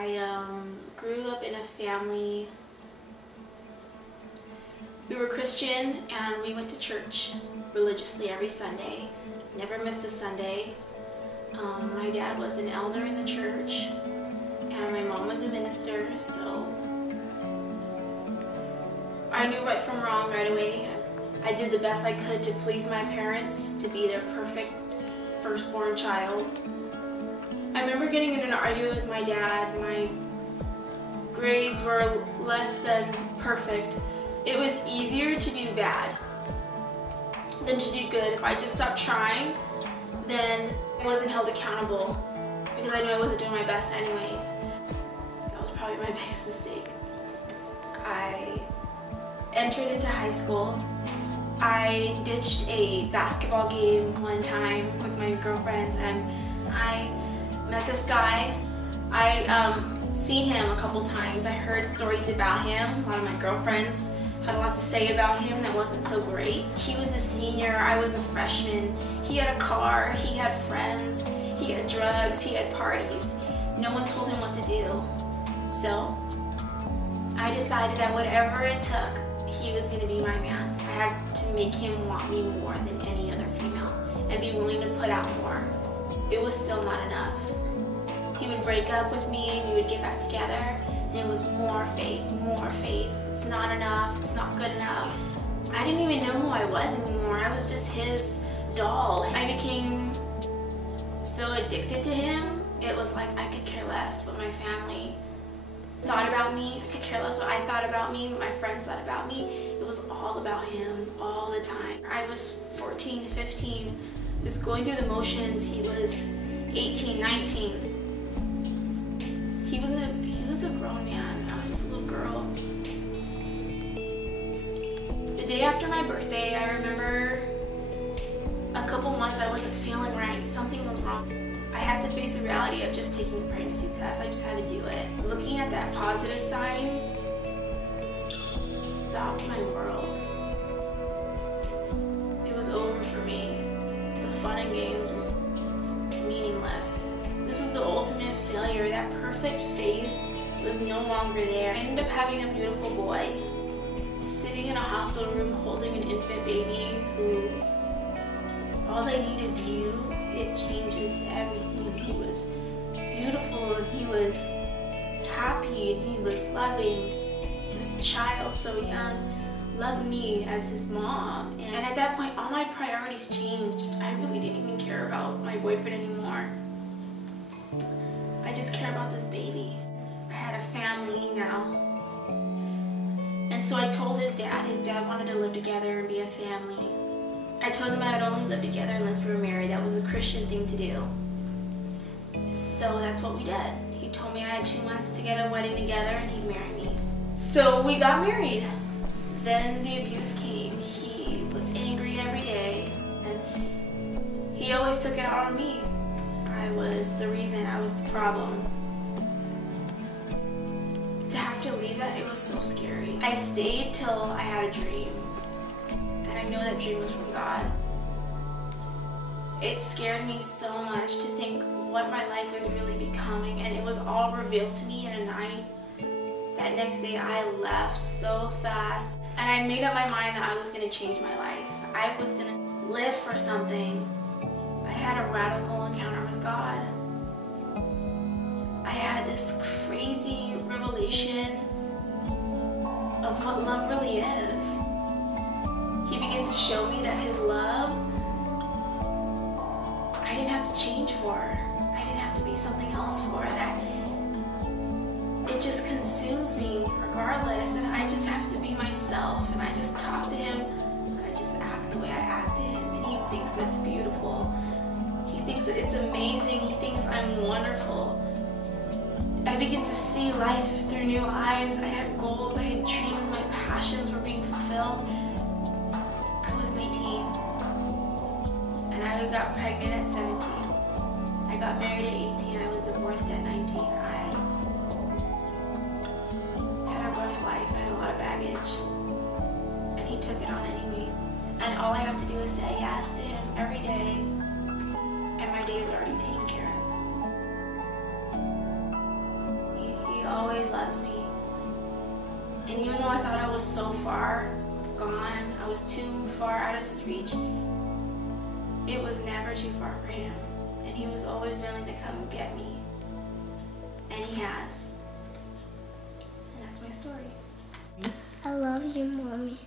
I grew up in a family. We were Christian and we went to church religiously every Sunday. Never missed a Sunday. My dad was an elder in the church and my mom was a minister, so I knew right from wrong right away. I did the best I could to please my parents, to be their perfect firstborn child. I remember getting in an argument with my dad. My grades were less than perfect. It was easier to do bad than to do good. If I just stopped trying, then I wasn't held accountable because I knew I wasn't doing my best anyways. That was probably my biggest mistake. I entered into high school. I ditched a basketball game one time with my girlfriends and I met this guy. I seen him a couple times. I heard stories about him. A lot of my girlfriends had a lot to say about him that wasn't so great. He was a senior, I was a freshman. He had a car, he had friends, he had drugs, he had parties. No one told him what to do. So I decided that whatever it took, he was going to be my man. I had to make him want me more than any other female and be willing to put out more. It was still not enough. He would break up with me, we would get back together, and it was more faith, more faith. It's not enough, it's not good enough. I didn't even know who I was anymore. I was just his doll. I became so addicted to him, it was like I could care less what my family thought about me. I could care less what I thought about me, what my friends thought about me. It was all about him all the time. I was 14, 15, just going through the motions. He was 18, 19. He was a grown man. I was just a little girl. The day after my birthday, I remember a couple months I wasn't feeling right. Something was wrong. I had to face the reality of just taking a pregnancy test. I just had to do it. Looking at that positive sign stopped my world. It was over for me. The fun and games was meaningless. This was the ultimate failure. That perfect faith was no longer there. I ended up having a beautiful boy, sitting in a hospital room holding an infant baby who all they need is you. It changes everything. He was beautiful and he was happy and he was loving. This child so young loved me as his mom. And at that point, all my priorities changed. I really didn't even care about my boyfriend anymore. I just care about this baby. I had a family now. And so I told his dad wanted to live together and be a family. I told him I would only live together unless we were married. That was a Christian thing to do. So that's what we did. He told me I had 2 months to get a wedding together and he'd marry me. So we got married. Then the abuse came. He was angry every day and he always took it out on me. I was the reason, I was the problem. To have to leave that, it was so scary. I stayed till I had a dream. And I know that dream was from God. It scared me so much to think what my life was really becoming, and it was all revealed to me in a night. That next day I left so fast, and I made up my mind that I was going to change my life. I was going to live for something. I had a radical encounter with God. I had this crazy revelation of what love really is. He began to show me that his love, I didn't have to change for. I didn't have to be something else for. That it just consumes me regardless, and I just have to be myself, and I just talk to him. I just act the way I act to him, and he thinks that's beautiful. He thinks that it's amazing. He thinks I'm wonderful. I begin to see life through new eyes. I had goals, I had dreams, my passions were being fulfilled. I was 19, and I got pregnant at 17. I got married at 18, I was divorced at 19. I had a rough life, I had a lot of baggage, and he took it on anyways. And all I have to do is say yes to him every day, and my days are already taken care of. loves me. And even though I thought I was so far gone, I was too far out of his reach, it was never too far for him. And he was always willing to come get me. And he has. And that's my story. I love you, Mommy.